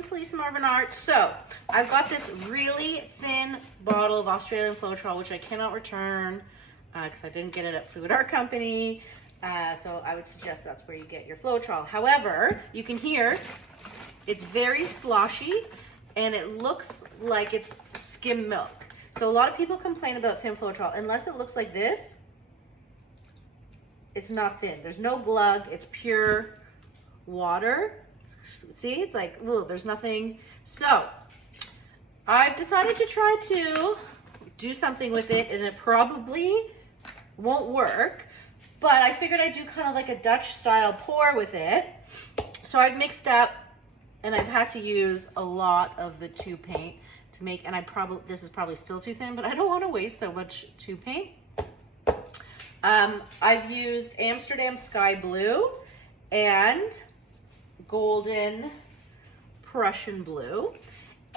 welcome to Lisa Marvin Art. So I've got this really thin bottle of Australian Floetrol, which I cannot return because I didn't get it at Fluid Art Company. So I would suggest that's where you get your Floetrol. However, you can hear it's very sloshy and it looks like it's skim milk. So a lot of people complain about thin Floetrol. Unless it looks like this, it's not thin. There's no glug, it's pure water. See, it's like, ugh, there's nothing. So I've decided to try to do something with it, and it probably won't work, but I figured I'd do kind of like a Dutch style pour with it. So I've mixed up, and I've had to use a lot of the tube paint to make, and this is probably still too thin, but I don't want to waste so much tube paint. I've used Amsterdam Sky Blue and Golden Prussian Blue,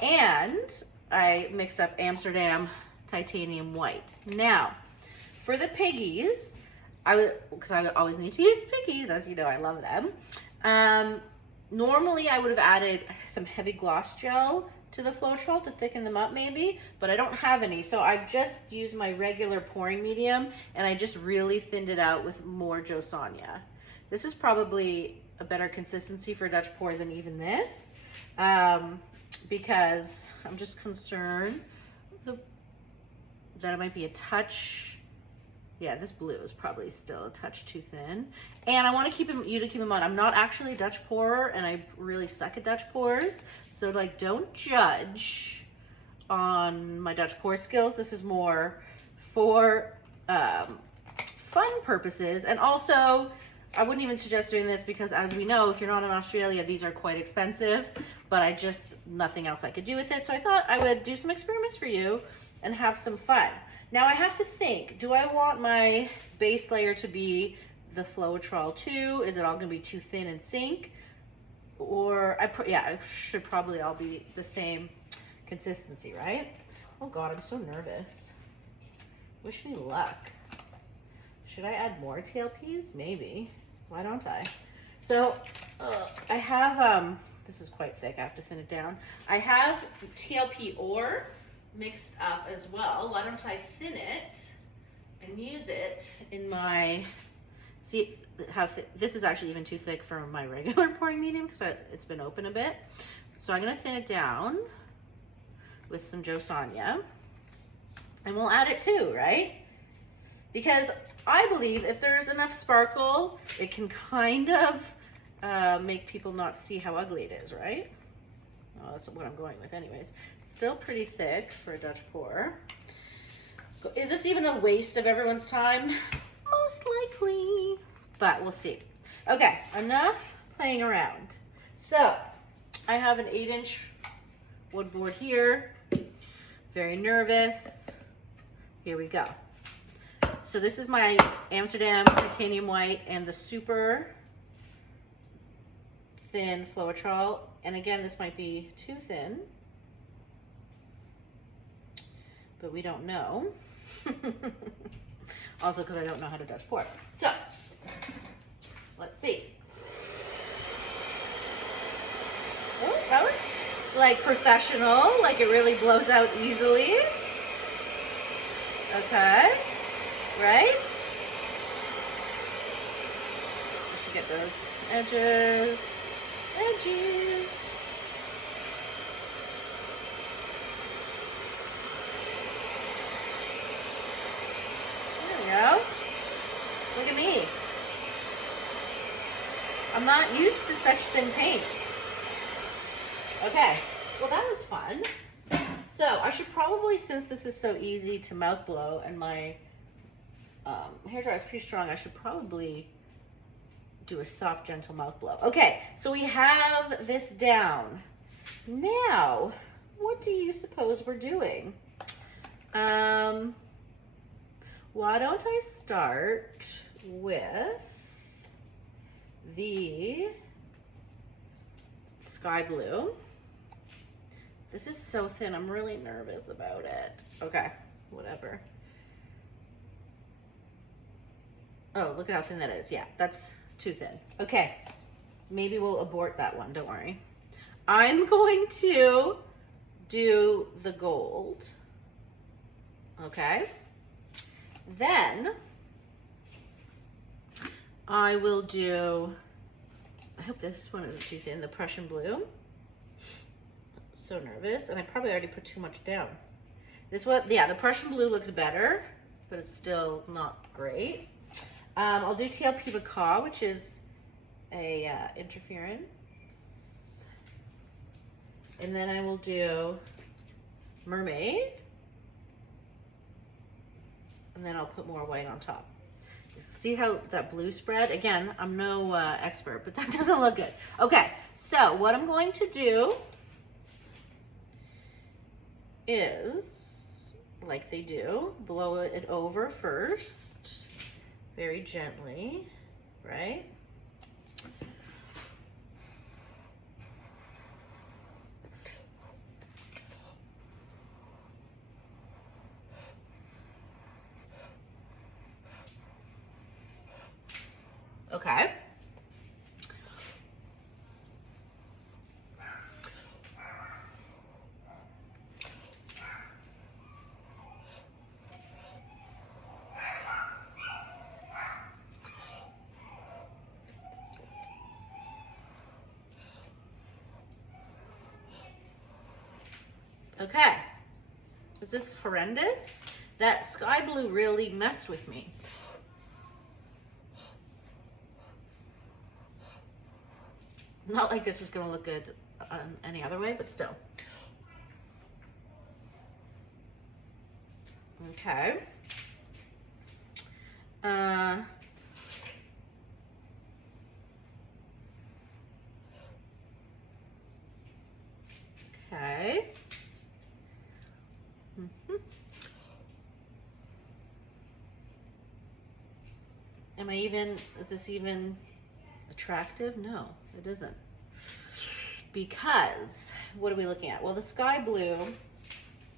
and I mixed up Amsterdam Titanium White. Now, for the piggies, because I always need to use piggies, as you know, I love them. Normally I would have added some heavy gloss gel to the Floetrol to thicken them up maybe, but I don't have any, so I've just used my regular pouring medium, and I just really thinned it out with more Jo Sonja. This is probably a better consistency for Dutch pour than even this, because I'm just concerned that it might be a touch. Yeah, this blue is probably still a touch too thin. And I want to keep in mind, I'm not actually a Dutch pourer, and I really suck at Dutch pours. So like, don't judge on my Dutch pour skills. This is more for fun purposes. And also, I wouldn't even suggest doing this because, as we know, if you're not in Australia, these are quite expensive, but nothing else I could do with it. So I thought I would do some experiments for you and have some fun. Now I have to think, do I want my base layer to be the Floetrol too? Is it all gonna be too thin and sink? Or, it should probably all be the same consistency, right? Oh God, I'm so nervous. Wish me luck. Should I add more TLPs? Maybe. Why don't I? So, I have, this is quite thick, I have to thin it down. I have TLP ore mixed up as well. Why don't I thin it and use it in my, see how this is actually even too thick for my regular pouring medium because it's been open a bit. So I'm gonna thin it down with some Jo Sonja, and we'll add it too, right? Because I believe if there's enough sparkle, it can kind of make people not see how ugly it is, right? Oh, that's what I'm going with anyways. Still pretty thick for a Dutch pour. Is this even a waste of everyone's time? Most likely, but we'll see. Okay, enough playing around. So, I have an 8-inch wood board here. Very nervous. Here we go. So this is my Amsterdam Titanium White and the super thin Floetrol. And again, this might be too thin, but we don't know. Also because I don't know how to Dutch pour. So, let's see. Oh, that looks like professional, like it really blows out easily. Okay, right? We should get those edges. Go. Look at me. I'm not used to such thin paints. Okay, well that was fun. So I should probably, since this is so easy to mouth blow and my hairdryer is pretty strong, I should probably do a soft, gentle mouth blow. Okay, so we have this down. Now, what do you suppose we're doing? Why don't I start with the sky blue? This is so thin, I'm really nervous about it. Okay, whatever. Oh, look at how thin that is. Yeah, that's too thin. Okay, maybe we'll abort that one, don't worry. I'm going to do the gold. Okay. Then I will do, I hope this one isn't too thin, the Prussian blue. So nervous, and I probably already put too much down. This one, yeah, the Prussian blue looks better, but it's still not great. I'll do TLP Macaw, which is a interference. And then I will do Mermaid. And then I'll put more white on top. See how that blue spread? Again, I'm no expert, but that doesn't look good. Okay, so what I'm going to do is, like they do, blow it over first, very gently, right? Okay. Okay. Is this horrendous? That sky blue really messed with me. Not like this was going to look good any other way, but still. Okay. Okay. Is this even attractive? No, it isn't. Because, what are we looking at? Well, the sky blue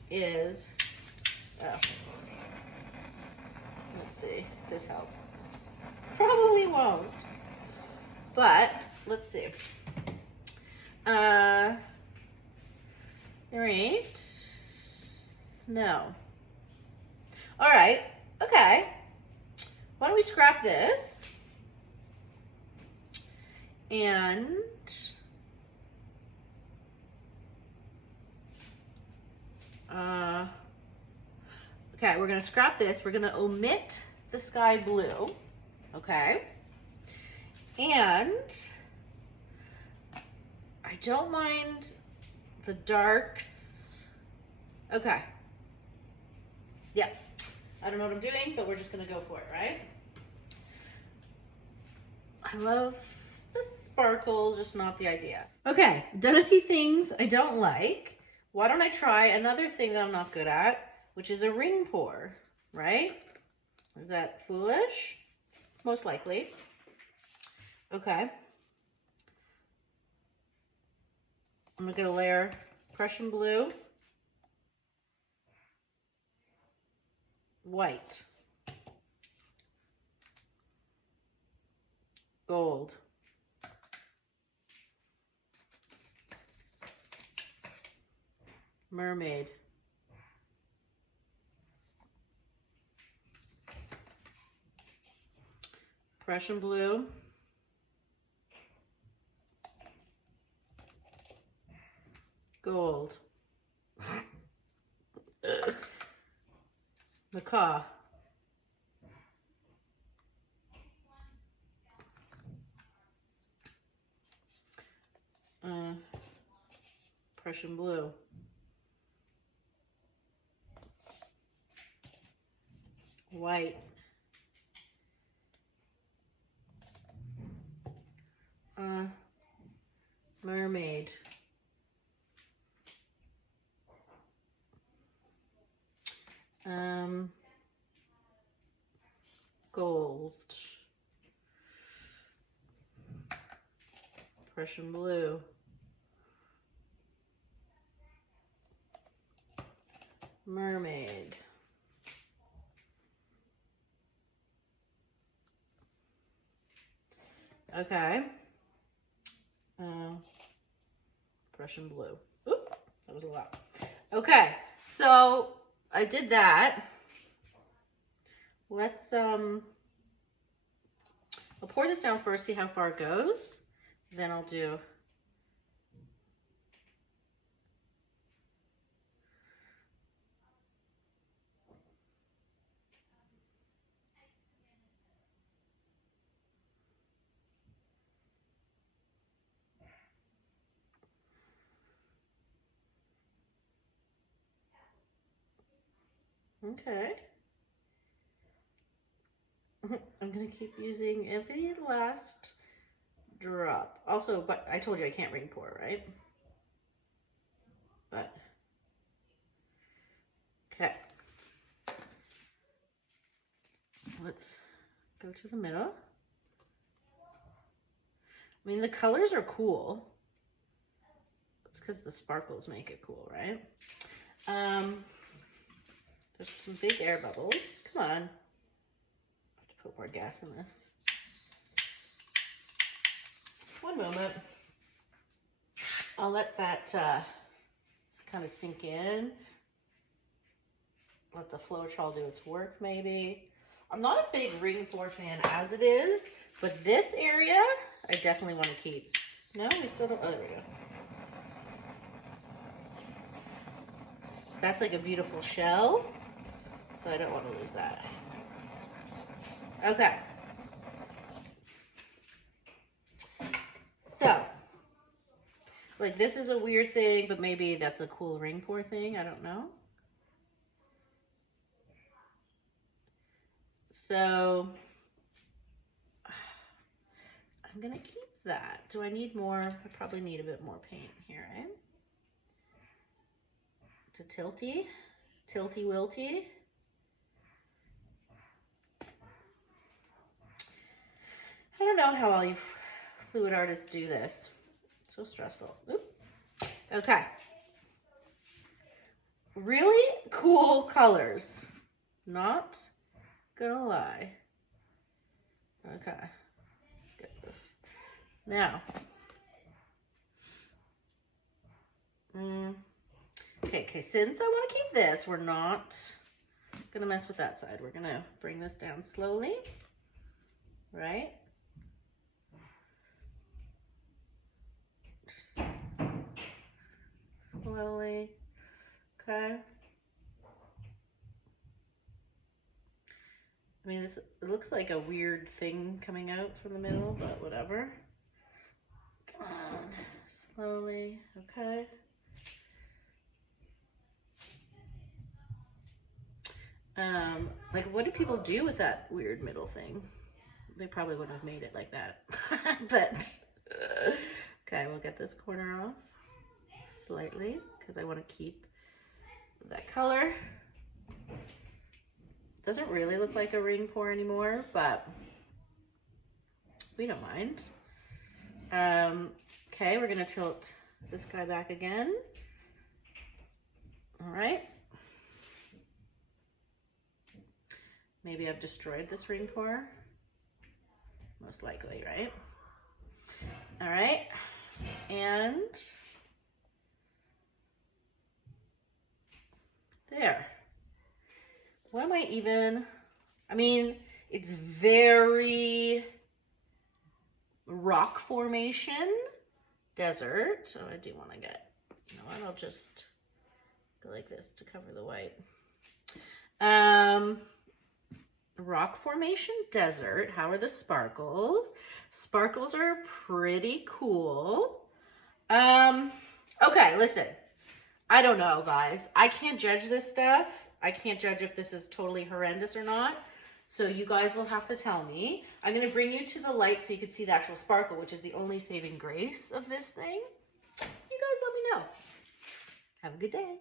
is, let's see, if this helps. Probably won't, but let's see. All right, no. All right, okay. Why don't we scrap this? And okay, we're gonna scrap this. We're gonna omit the sky blue, okay? And I don't mind the darks. Okay. Yeah. I don't know what I'm doing, but we're just gonna go for it, right? I love the sparkles, just not the idea. Okay, done a few things I don't like. Why don't I try another thing that I'm not good at, which is a ring pour, right? Is that foolish? Most likely. Okay. I'm gonna layer Prussian blue, white, gold, mermaid, Prussian blue, gold, macaw, Prussian blue, white, mermaid, gold, Prussian blue, mermaid, okay, Prussian blue. Oop, that was a lot. Okay, so I did that. Let's, I'll pour this down first, see how far it goes. Then I'll do okay. I'm gonna keep using every last drop. Also, but I told you I can't ring pour, right? But, okay. Let's go to the middle. I mean, the colors are cool. It's because the sparkles make it cool, right? There's some big air bubbles. Come on. I have to put more gas in this. One moment. I'll let that kind of sink in. Let the Floetrol do its work, maybe. I'm not a big ring pour fan as it is, but this area, I definitely want to keep. No, we still don't. Oh, there we go. That's like a beautiful shell, so I don't want to lose that. Okay. So, like this is a weird thing, but maybe that's a cool ring pour thing. I don't know. So, I'm going to keep that. Do I need more? I probably need a bit more paint here, right? To tilty wilty. I don't know how all you fluid artists do this. It's so stressful. Oop. Okay. Really cool colors. Not gonna lie. Okay. Let's get this. Now. Okay, since I want to keep this, we're not gonna mess with that side. We're gonna bring this down slowly, right? Just slowly, okay. I mean, it looks like a weird thing coming out from the middle, but whatever. Come on, slowly, okay. Like, what do people do with that weird middle thing? They probably wouldn't have made it like that. But, okay, we'll get this corner off slightly because I want to keep that color. Doesn't really look like a ring pour anymore, but we don't mind. Okay, we're gonna tilt this guy back again. All right. Maybe I've destroyed this ring pour. Most likely, right? All right, and there. What am I even, I mean, it's very rock formation, desert. So I do want to get, you know what, I'll just go like this to cover the white. Rock formation, desert. How are the sparkles? Sparkles are pretty cool. Okay, listen. I don't know, guys. I can't judge this stuff. I can't judge if this is totally horrendous or not. So you guys will have to tell me. I'm going to bring you to the light so you can see the actual sparkle, which is the only saving grace of this thing. You guys let me know. Have a good day.